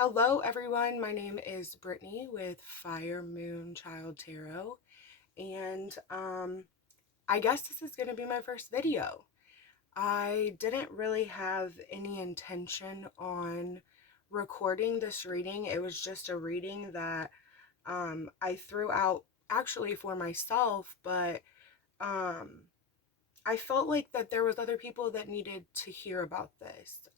Hello, everyone. My name is Brittany with Fire Moon Child Tarot, and I guess this is going to be my first video. I didn't really have any intention on recording this reading. It was just a reading that I threw out actually for myself, but I felt like that there was other people that needed to hear about this.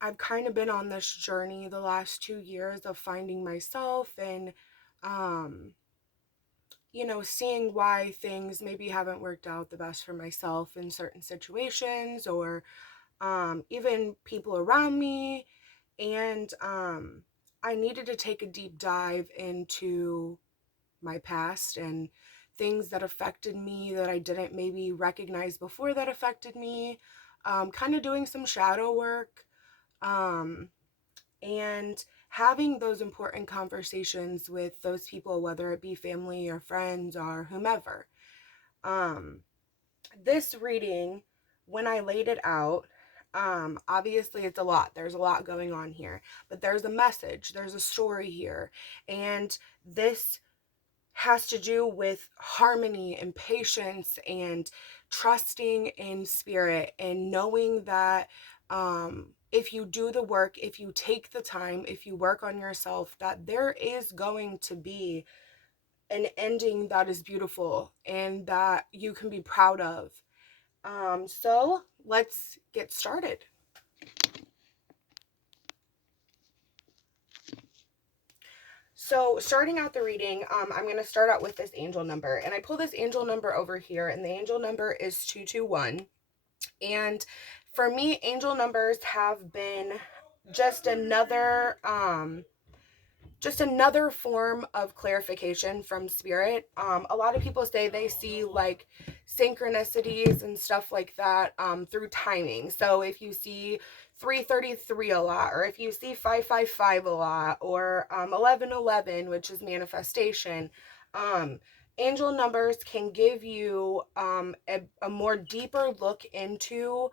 I've kind of been on this journey the last 2 years of finding myself and, um, seeing why things maybe haven't worked out the best for myself in certain situations or even people around me. And I needed to take a deep dive into my past and things that affected me that I didn't maybe recognize before that affected me. Kind of doing some shadow work. Um, and having those important conversations with those people, whether it be family or friends or whomever. um this reading, when I laid it out, obviously it's a lot, there's a lot going on here, but there's a message, there's a story here, and this has to do with harmony and patience and trusting in spirit and knowing that if you do the work, if you take the time, if you work on yourself, that there is going to be an ending that is beautiful and that you can be proud of. So let's get started. So starting out the reading, I'm going to start out with this angel number. And I pull this angel number over here, and the angel number is 221. And for me, angel numbers have been just another form of clarification from spirit. A lot of people say they see like synchronicities and stuff like that through timing. So if you see 333 a lot, or if you see 555 a lot, or 1111, which is manifestation, angel numbers can give you a more deeper look into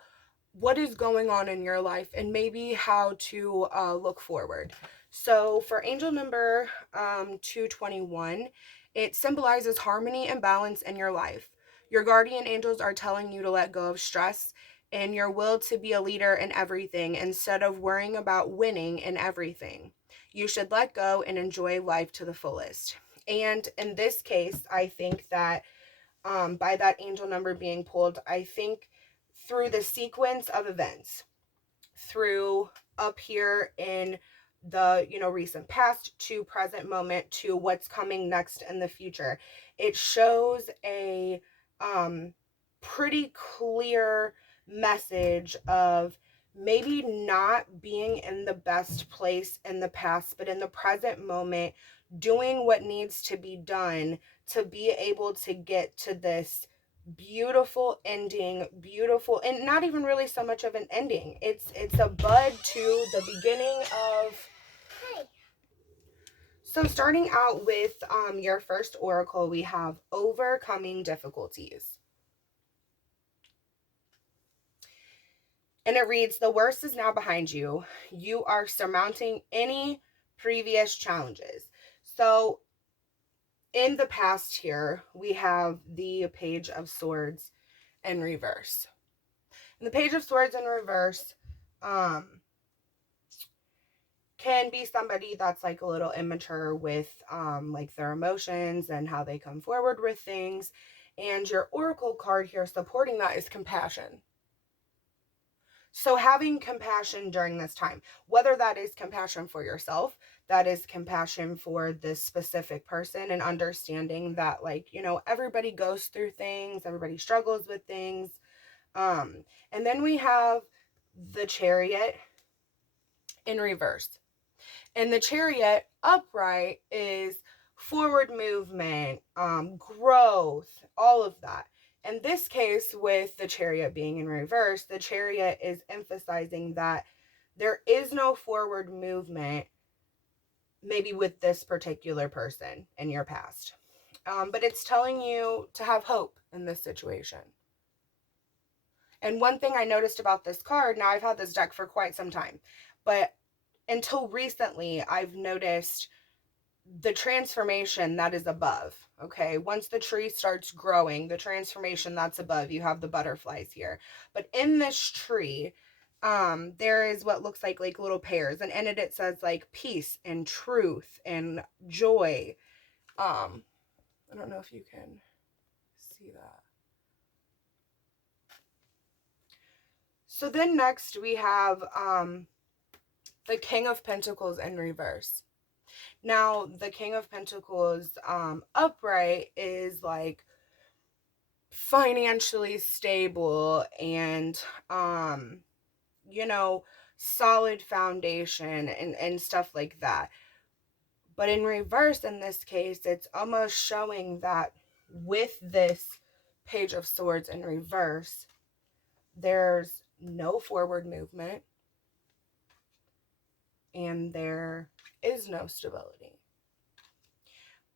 what is going on in your life and maybe how to look forward. So for angel number 221, it symbolizes harmony and balance in your life. Your guardian angels are telling you to let go of stress and your will to be a leader in everything instead of worrying about winning in everything. You should let go and enjoy life to the fullest. And in this case, I think that by that angel number being pulled, I think through the sequence of events, through up here in the recent past to present moment to what's coming next in the future, it shows a pretty clear message of maybe not being in the best place in the past, but in the present moment doing what needs to be done to be able to get to this beautiful ending. Beautiful, and not even really so much of an ending, it's a bud to the beginning of. So starting out with your first oracle, we have overcoming difficulties, and it reads, the worst is now behind you. You are surmounting any previous challenges. So in the past here, we have the Page of Swords in reverse. And the Page of Swords in reverse can be somebody that's like a little immature with like their emotions and how they come forward with things. And your oracle card here supporting that is compassion. So having compassion during this time, whether that is compassion for yourself, that is compassion for this specific person, and understanding that, like, everybody goes through things, everybody struggles with things. And then we have the Chariot in reverse. And the Chariot upright is forward movement, growth, all of that. In this case, with the Chariot being in reverse, the Chariot is emphasizing that there is no forward movement, maybe with this particular person in your past. But it's telling you to have hope in this situation. And one thing I noticed about this card, now I've had this deck for quite some time, but until recently, I've noticed the transformation that is above. Okay, once the tree starts growing, the transformation that's above, you have the butterflies here. But in this tree, there is what looks like little pears, and in it says like peace and truth and joy. I don't know if you can see that. So then next we have the King of Pentacles in reverse. Now, the King of Pentacles upright is like financially stable and you know, solid foundation and stuff like that. But in reverse, in this case, it's almost showing that with this Page of Swords in reverse, there's no forward movement and there is no stability.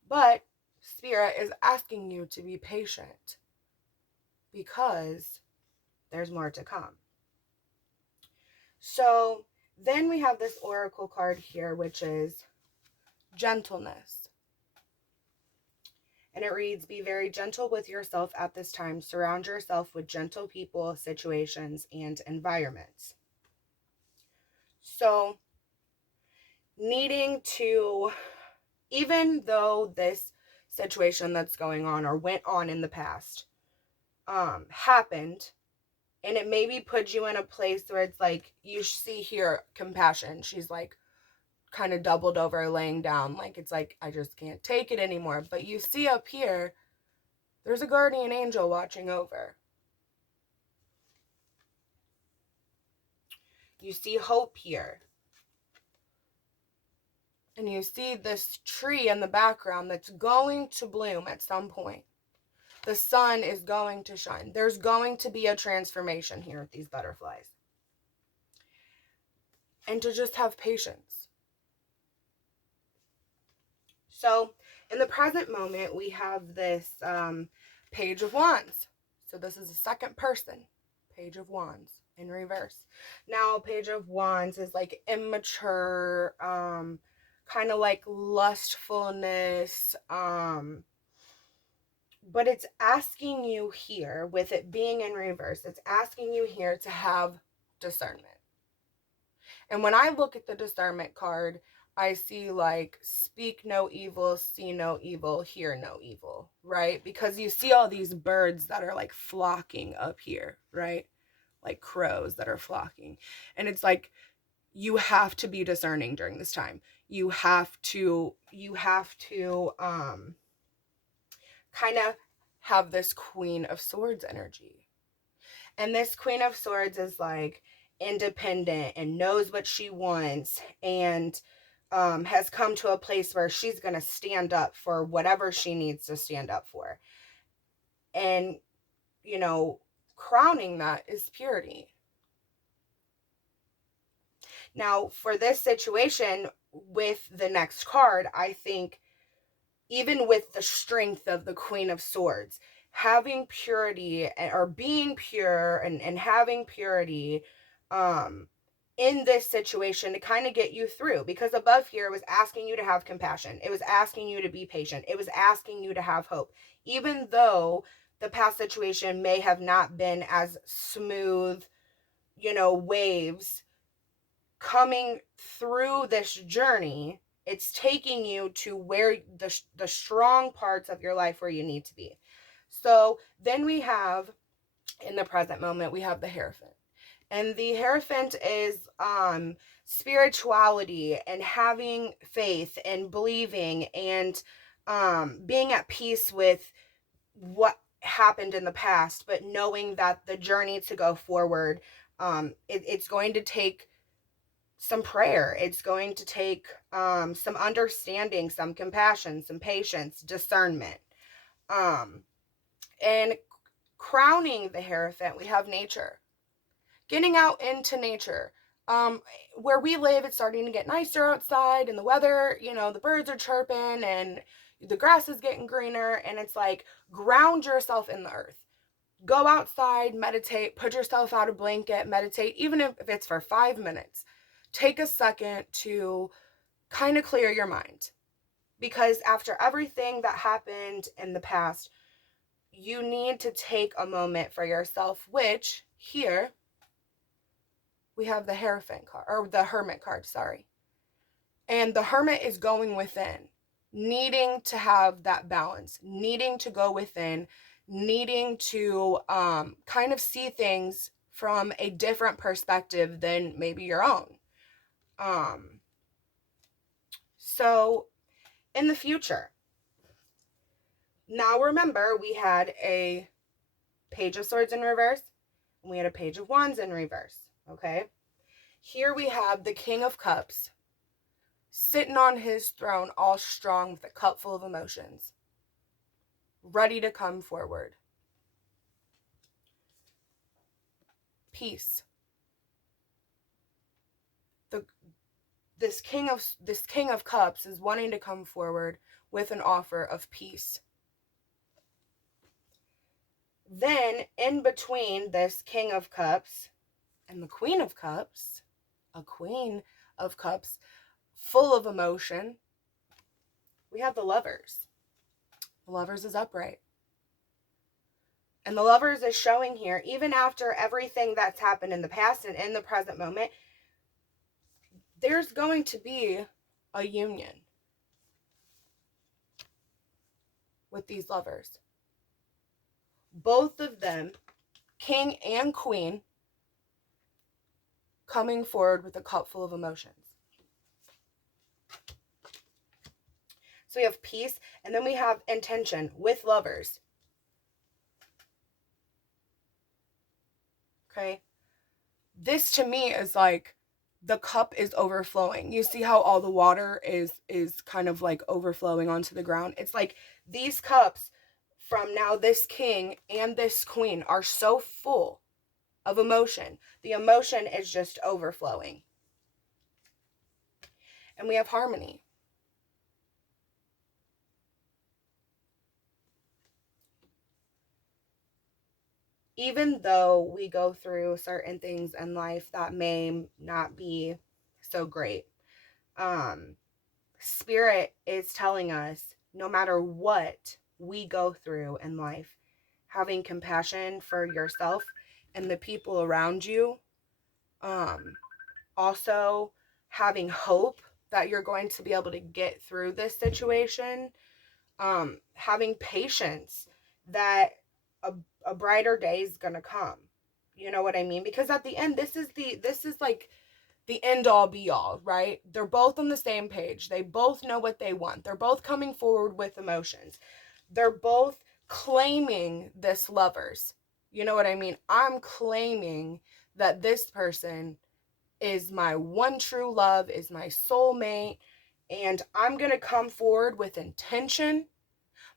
But Spirit is asking you to be patient because there's more to come. So then we have this oracle card here, which is gentleness. And it reads, be very gentle with yourself at this time. Surround yourself with gentle people, situations, and environments. So needing to, even though this situation that's going on or went on in the past happened, and it maybe put you in a place where it's like, you see here compassion. She's like kind of doubled over, laying down. Like, it's like, I just can't take it anymore. But you see up here, there's a guardian angel watching over. You see hope here. And you see this tree in the background that's going to bloom at some point. The sun is going to shine. There's going to be a transformation here with these butterflies. And to just have patience. So in the present moment, we have this Page of Wands. So this is a second person, Page of Wands in reverse. Now, Page of Wands is like immature, kind of like lustfulness, but it's asking you here, with it being in reverse, it's asking you here to have discernment. And when I look at the discernment card, I see like, speak no evil, see no evil, hear no evil, right? Because you see all these birds that are like flocking up here, right? Like crows that are flocking. And it's like, you have to be discerning during this time. You have to kind of have this Queen of Swords energy. And this Queen of Swords is like independent and knows what she wants, and has come to a place where she's going to stand up for whatever she needs to stand up for. And, you know, crowning that is purity. Now, for this situation with the next card, I think even with the strength of the Queen of Swords, having purity, or being pure and having purity in this situation to kind of get you through. Because above here, it was asking you to have compassion. It was asking you to be patient. It was asking you to have hope. Even though the past situation may have not been as smooth, you know, waves, coming through this journey, it's taking you to where the strong parts of your life where you need to be. So then we have, in the present moment, we have the Hierophant. And the Hierophant is spirituality and having faith and believing and being at peace with what happened in the past, but knowing that the journey to go forward, it's going to take some prayer. It's going to take some understanding, some compassion, some patience, discernment. And crowning the Hierophant, we have nature. Getting out into nature. Where we live, it's starting to get nicer outside, and the weather, you know, the birds are chirping and the grass is getting greener, and it's like, ground yourself in the earth. Go outside, meditate, put yourself out a blanket, meditate, even if it's for 5 minutes. Take a second to kind of clear your mind. Because after everything that happened in the past, you need to take a moment for yourself, which here we have the Hierophant card, or the Hermit card, sorry. And the Hermit is going within, needing to have that balance, needing to go within, needing to kind of see things from a different perspective than maybe your own. So in the future, now remember, we had a Page of Swords in reverse, and we had a Page of Wands in reverse, okay? Here we have the King of Cups sitting on his throne, all strong with a cup full of emotions, ready to come forward. Peace. This King of Cups is wanting to come forward with an offer of peace. Then, in between this King of Cups and the Queen of Cups, a Queen of Cups full of emotion, we have the Lovers. The Lovers is upright. And the Lovers is showing here, even after everything that's happened in the past and in the present moment, there's going to be a union with these lovers. Both of them, King and Queen, coming forward with a cup full of emotions. So we have peace, and then we have intention with lovers. Okay? This to me is like the cup is overflowing. You see how all the water is kind of like overflowing onto the ground? It's like these cups from now this king and this queen are so full of emotion. The emotion is just overflowing. And we have harmony. Even though we go through certain things in life that may not be so great, Spirit is telling us, no matter what we go through in life, having compassion for yourself and the people around you, also having hope that you're going to be able to get through this situation, having patience that a brighter day is gonna come. You know what I mean? Because at the end, this is like the end all be all, right? They're both on the same page. They both know what they want. They're both coming forward with emotions. They're both claiming this lovers. You know what I mean? I'm claiming that this person is my one true love, is my soulmate, and I'm going to come forward with intention.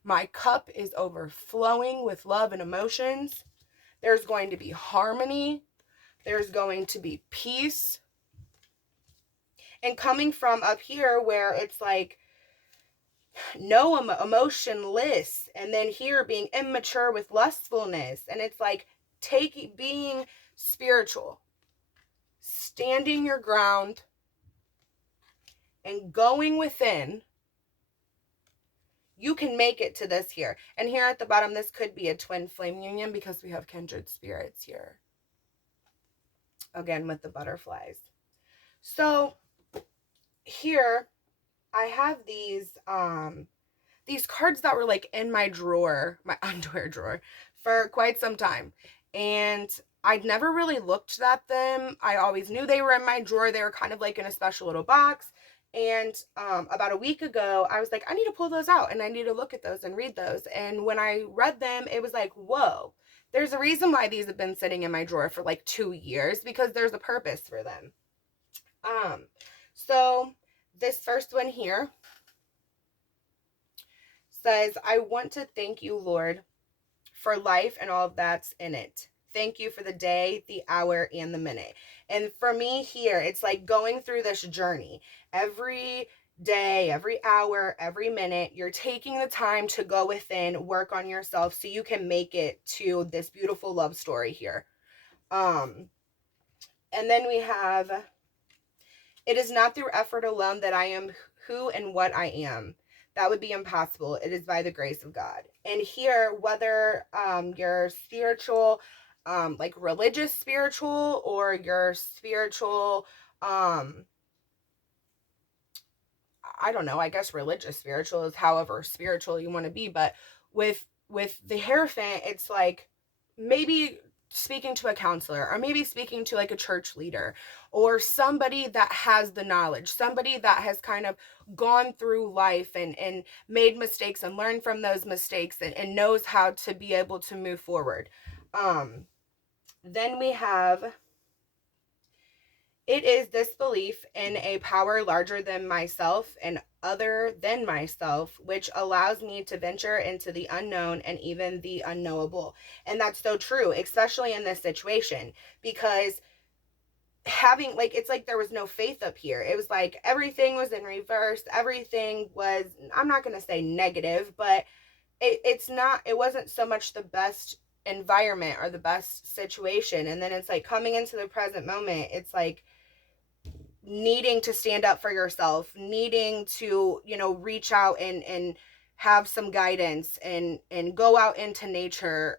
My cup is overflowing with love and emotions. There's going to be harmony. There's going to be peace. And coming from up here where it's like no emotionless, and then here being immature with lustfulness, and it's like being spiritual, standing your ground and going within, you can make it to this here. And here at the bottom, this could be a twin flame union because we have kindred spirits here. Again, with the butterflies. So here I have these cards that were like in my drawer, my underwear drawer, for quite some time. And I'd never really looked at them. I always knew they were in my drawer. They were kind of like in a special little box. And about a week ago, I was like, I need to pull those out and I need to look at those and read those. And when I read them, it was like, whoa, there's a reason why these have been sitting in my drawer for like 2 years, because there's a purpose for them. So this first one here says, I want to thank you, Lord, for life and all that's in it. Thank you for the day, the hour, and the minute. And for me here, it's like going through this journey. Every day, every hour, every minute, you're taking the time to go within, work on yourself so you can make it to this beautiful love story here. And then we have, it is not through effort alone that I am who and what I am. That would be impossible. It is by the grace of God. And here, whether you're spiritual, like religious spiritual, or you're spiritual, I don't know, I guess religious spiritual is however spiritual you want to be. But with the Hierophant, it's like maybe speaking to a counselor, or maybe speaking to like a church leader, or somebody that has the knowledge, somebody that has kind of gone through life and made mistakes and learned from those mistakes, and knows how to be able to move forward. Then we have, it is this belief in a power larger than myself and other than myself, which allows me to venture into the unknown and even the unknowable. And that's so true, especially in this situation, because having, like, it's like there was no faith up here. It was like everything was in reverse. Everything was, I'm not going to say negative, but it wasn't so much the best environment or the best situation. And then it's like coming into the present moment, it's like needing to stand up for yourself, needing to, reach out and have some guidance, and go out into nature,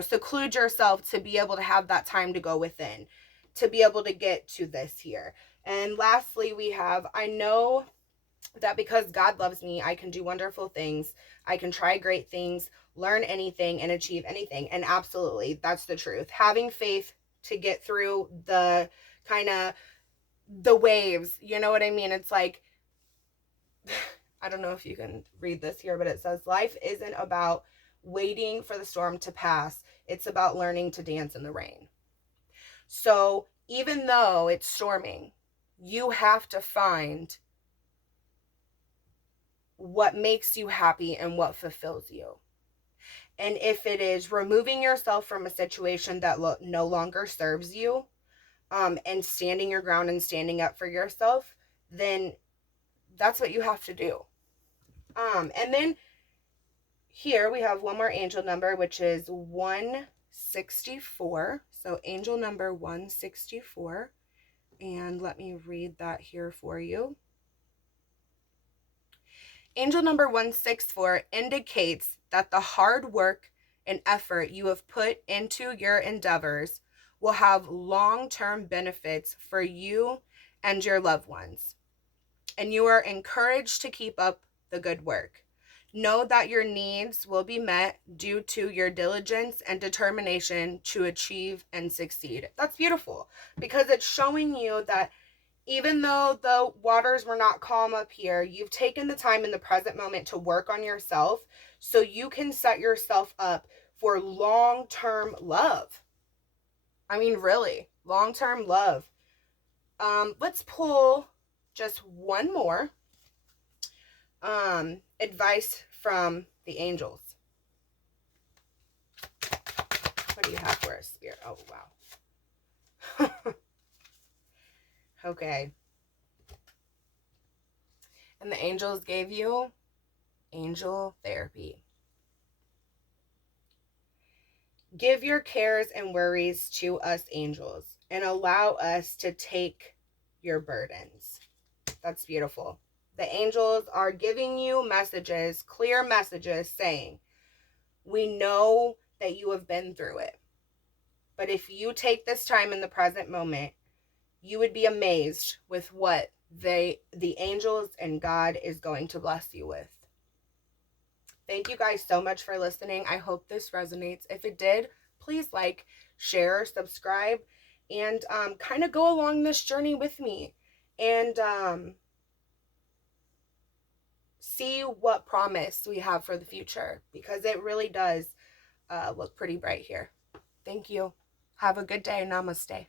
seclude yourself to be able to have that time to go within, to be able to get to this here. And lastly, we have, I know that because God loves me, I can do wonderful things. I can try great things, learn anything, and achieve anything. And absolutely, that's the truth. Having faith to get through the kind of the waves, you know what I mean? It's like, I don't know if you can read this here, but it says life isn't about waiting for the storm to pass. It's about learning to dance in the rain. So even though it's storming, you have to find what makes you happy and what fulfills you. And if it is removing yourself from a situation that no longer serves you, and standing your ground and standing up for yourself, then that's what you have to do. And then here we have one more angel number, which is 164. So angel number 164. And let me read that here for you. Angel number 164 indicates that the hard work and effort you have put into your endeavors will have long-term benefits for you and your loved ones. And you are encouraged to keep up the good work. Know that your needs will be met due to your diligence and determination to achieve and succeed. That's beautiful, because it's showing you that even though the waters were not calm up here, you've taken the time in the present moment to work on yourself so you can set yourself up for long-term love. I mean, really, long-term love. Let's pull just one more advice from the angels. What do you have for us, Spirit? Oh, wow. Okay. And the angels gave you angel therapy. Give your cares and worries to us angels and allow us to take your burdens. That's beautiful. The angels are giving you messages, clear messages, saying, we know that you have been through it. But if you take this time in the present moment, you would be amazed with what the angels and God is going to bless you with. Thank you guys so much for listening. I hope this resonates. If it did, please like, share, subscribe, and kind of go along this journey with me. And see what promise we have for the future, because it really does look pretty bright here. Thank you. Have a good day. Namaste.